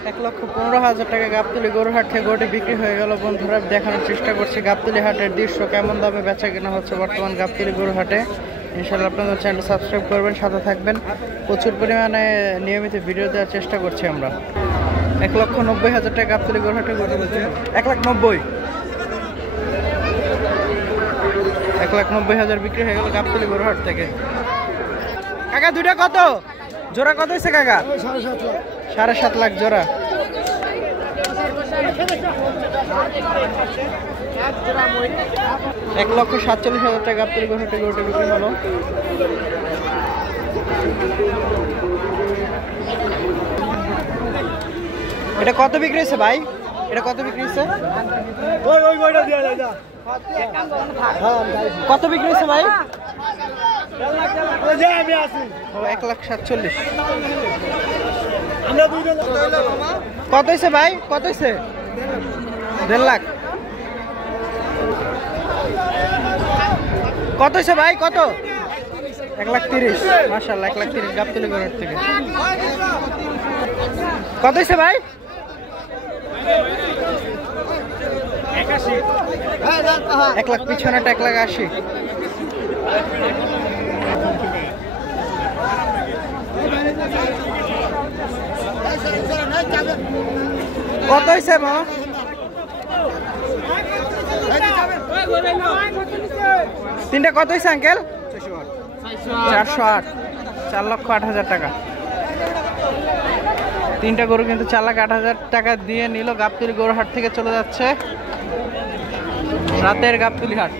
1,15,000 টাকা গাবতলী গরুর হাট থেকে গরুটি বিক্রি হয়ে গেল। বন্ধুরা দেখানোর চেষ্টা করছি গাবতলী হাটের দৃশ্য, কেমন দামে বেচা কেনা হচ্ছে বর্তমান গাবতলী গরুর হাটে। ইনশাআল্লাহ আপনাদের চ্যানেল সাবস্ক্রাইব করবেন, সাথে থাকবেন। প্রচুর পরিমাণে নিয়মিত ভিডিও দেওয়ার চেষ্টা করছি আমরা। 1,90,000 টাকা গাবতলী গরুর হাটে গরু বলছে 1,90,000 1,90,000 বিক্রি হয়ে গেল গাবতলী গরুর হাট থেকে। কাকা দুইটা কত জোড়া, কত হয়েছে কাকা? 7.5 লাখ জোড়া। 1,47,000 টাকা গাবতলী গরুর হাটে গরুটা বিক্রি হলো। এটা কত বিক্রি হয়েছে ভাই? এটা কত বিক্রি হয়েছে? কত বিক্রি হয়েছে ভাই? 1,47,000। কত হয়েছে ভাই? কত হয়েছে? 1.5 লাখ। কত হয়েছে ভাই? কত? 1,30,000। মাশাআল্লাহ 1,30,000 গাবতলী গরুর থেকে। কত হয়েছে ভাই? 1 লাখ পিছনেটা 1,80,000। কত হয়েছে মা? তিনটা কত হয়েছে আঙ্কেল? 408। 4,08,000 টাকা। তিনটা গরু কিন্তু 4,08,000 টাকা দিয়ে নিল। গাবতলী গরুর হাট থেকে চলে যাচ্ছে রাতের গাবতলী হাট।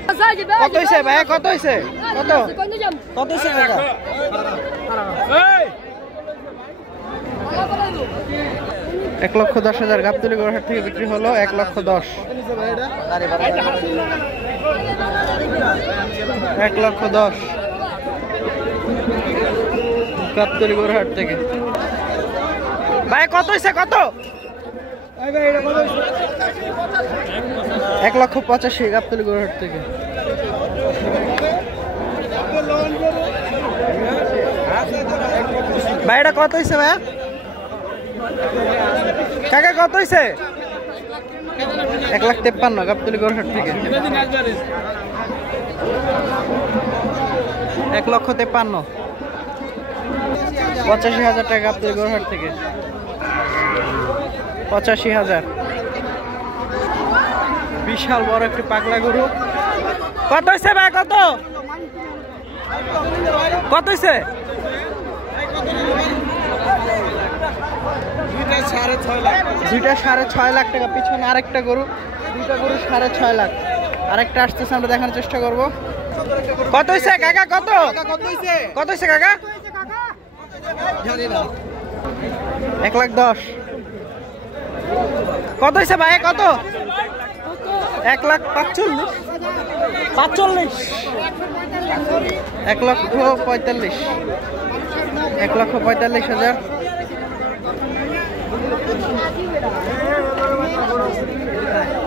কত হয়েছে ভাই? কত হয়েছে? কত কত হয়েছে কাকা? 1,10,000 গাবতলী গরুর হাট থেকে বিক্রি হলো। 1,10,000। 1,10,000 গাবতলী গরুর হাট থেকে। ভাই কত হয়েছে? কত? 1,85,000 গাবতলী গরুর হাট থেকে। ভাই এটা কত হয়েছে ভাই? কাকা কত হয়েছে? 1,53,000 গাবতলী গরুর হাট থেকে। 1,53,000। 85,000 টাকা গাবতলী গরুর হাট থেকে। 85,000। বিশাল বড় একটি পাগলা গরু। কত হয়েছে ভাই? কত কত হয়েছে? 2টা 6.5 লাখ টাকা। পিছনে আরেকটা গরু, 2টা গরু 6.5 লাখ। আরেকটা আসতেছে, আমরা দেখানোর চেষ্টা করব। কত হয়েছে কাকা? কত কত হয়েছে কাকা? 1,10,000। কত হয়েছে ভাই? কত? 1,45,000। 1,45,000। 1,45,000।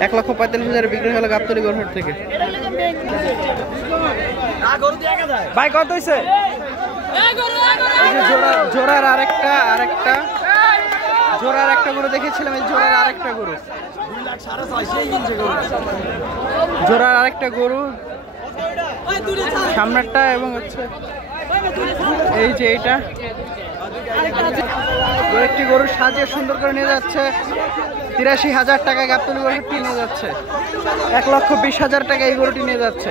1,45,000 বিক্রি হলো গাবতলী গরুর হাট থেকে। ভাই কত হয়েছে? জোড়ার আরেকটা জোড়ার একটা গরু দেখেছিলাম, এই জোড়ার আরেকটা গরু, জোড়ার আরেকটা গরু সামনেরটা, এবং হচ্ছে এই যে এইটা একটি গরু সাজিয়ে সুন্দর করে নিয়ে যাচ্ছে। 83,000 টাকায় গাবতলী গরুটি নিয়ে যাচ্ছে। 1,20,000 টাকা এই গরুটি নিয়ে যাচ্ছে।